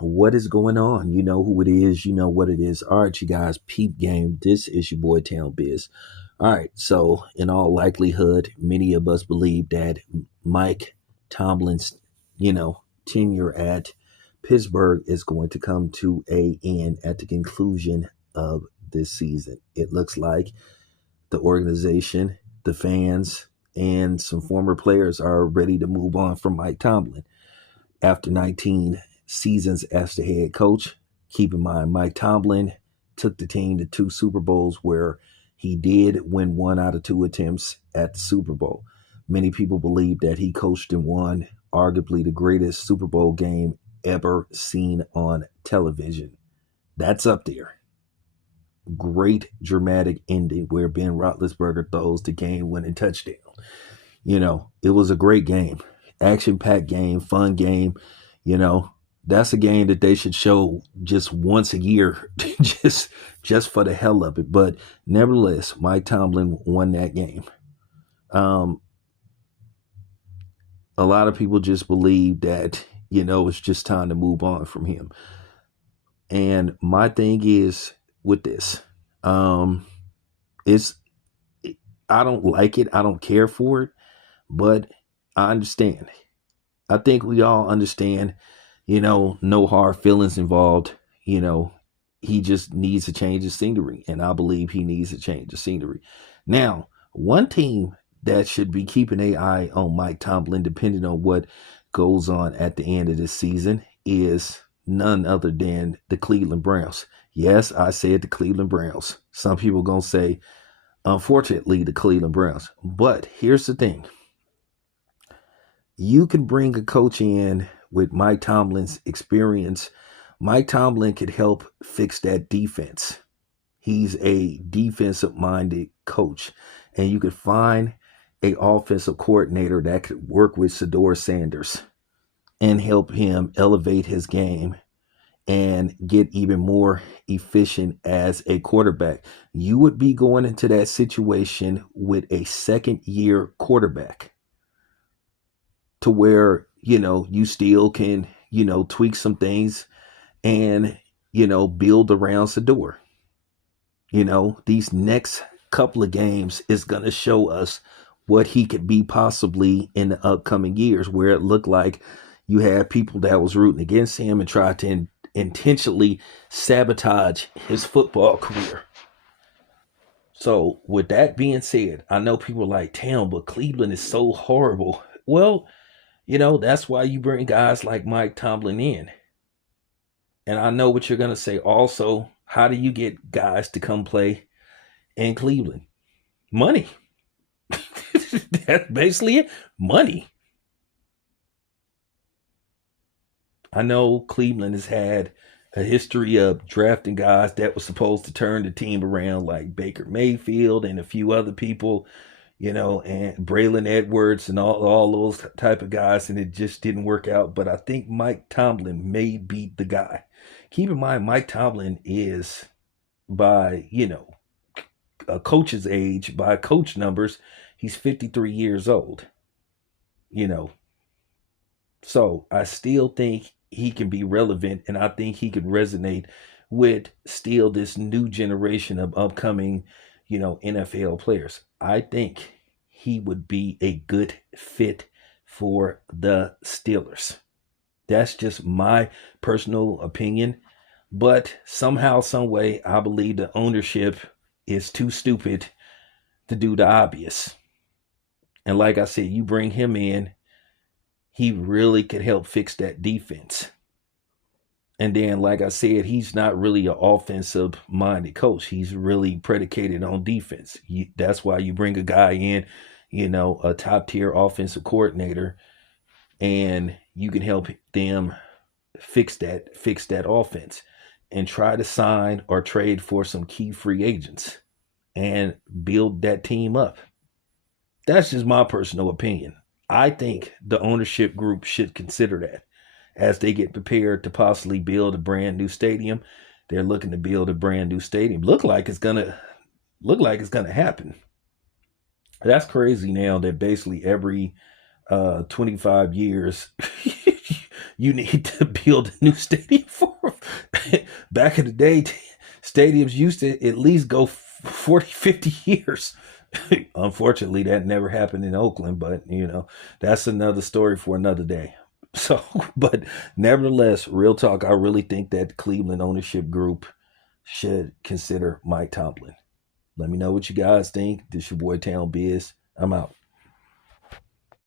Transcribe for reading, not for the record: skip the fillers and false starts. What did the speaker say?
What is going on? You know who it is. You know what it is. All right, you guys, peep game. This is your boy Town Biz. All right, so in all likelihood, many of us believe that Mike Tomlin's, tenure at Pittsburgh is going to come to a end at the conclusion of this season. It looks like the organization, the fans, and some former players are ready to move on from Mike Tomlin after 19 seasons as the head coach. Keep in mind, Mike Tomlin took the team to two Super Bowls where he did win one out of two attempts at the Super Bowl. Many people believe that he coached and won arguably the greatest Super Bowl game ever seen on television. That's up there. Great dramatic ending where Ben Roethlisberger throws the game-winning touchdown. It was a great game, action-packed game, fun game. That's a game that they should show just once a year, just for the hell of it. But nevertheless, Mike Tomlin won that game. A lot of people just believe that it's just time to move on from him. And my thing is with this, it's I don't like it, I don't care for it, but I understand. I think we all understand. No hard feelings involved. He just needs to change the scenery, and I believe he needs to change the scenery. Now, one team that should be keeping an eye on Mike Tomlin, depending on what goes on at the end of this season, is none other than the Cleveland Browns. Yes, I said the Cleveland Browns. Some people going to say, unfortunately, the Cleveland Browns. But here's the thing. You can bring a coach in with Mike Tomlin's experience. Mike Tomlin could help fix that defense. He's a defensive-minded coach. And you could find an offensive coordinator that could work with Shedeur Sanders and help him elevate his game and get even more efficient as a quarterback. You would be going into that situation with a second-year quarterback to where, you still can, tweak some things and, build around Shedeur. These next couple of games is going to show us what he could be possibly in the upcoming years, where it looked like you had people that was rooting against him and tried to intentionally sabotage his football career. So with that being said, I know people are like, Town, but Cleveland is so horrible. Well, that's why you bring guys like Mike Tomlin in. And I know what you're going to say. Also, how do you get guys to come play in Cleveland? Money. That's basically it. Money. I know Cleveland has had a history of drafting guys that were supposed to turn the team around, like Baker Mayfield and a few other people, and Braylon Edwards and all those type of guys, and it just didn't work out. But I think Mike Tomlin may be the guy. Keep in mind, Mike Tomlin is, by, a coach's age, by coach numbers, he's 53 years old, So I still think he can be relevant, and I think he could resonate with still this new generation of upcoming, NFL players. I think he would be a good fit for the Steelers. That's just my personal opinion. But somehow, some way, I believe the ownership is too stupid to do the obvious. And like I said, you bring him in, he really could help fix that defense. And then, like I said, he's not really an offensive-minded coach. He's really predicated on defense. That's why you bring a guy in, a top-tier offensive coordinator, and you can help them fix that offense and try to sign or trade for some key free agents and build that team up. That's just my personal opinion. I think the ownership group should consider that as they get prepared to possibly build a brand new stadium. They're looking to build a brand new stadium. Look like it's gonna happen. That's crazy now that basically every 25 years you need to build a new stadium for them. Back in the day, stadiums used to at least go 40, 50 years. Unfortunately, that never happened in Oakland, but that's another story for another day. So, but nevertheless, real talk, I really think that Cleveland ownership group should consider Mike Tomlin. Let me know what you guys think. This your boy Town Biz. I'm out.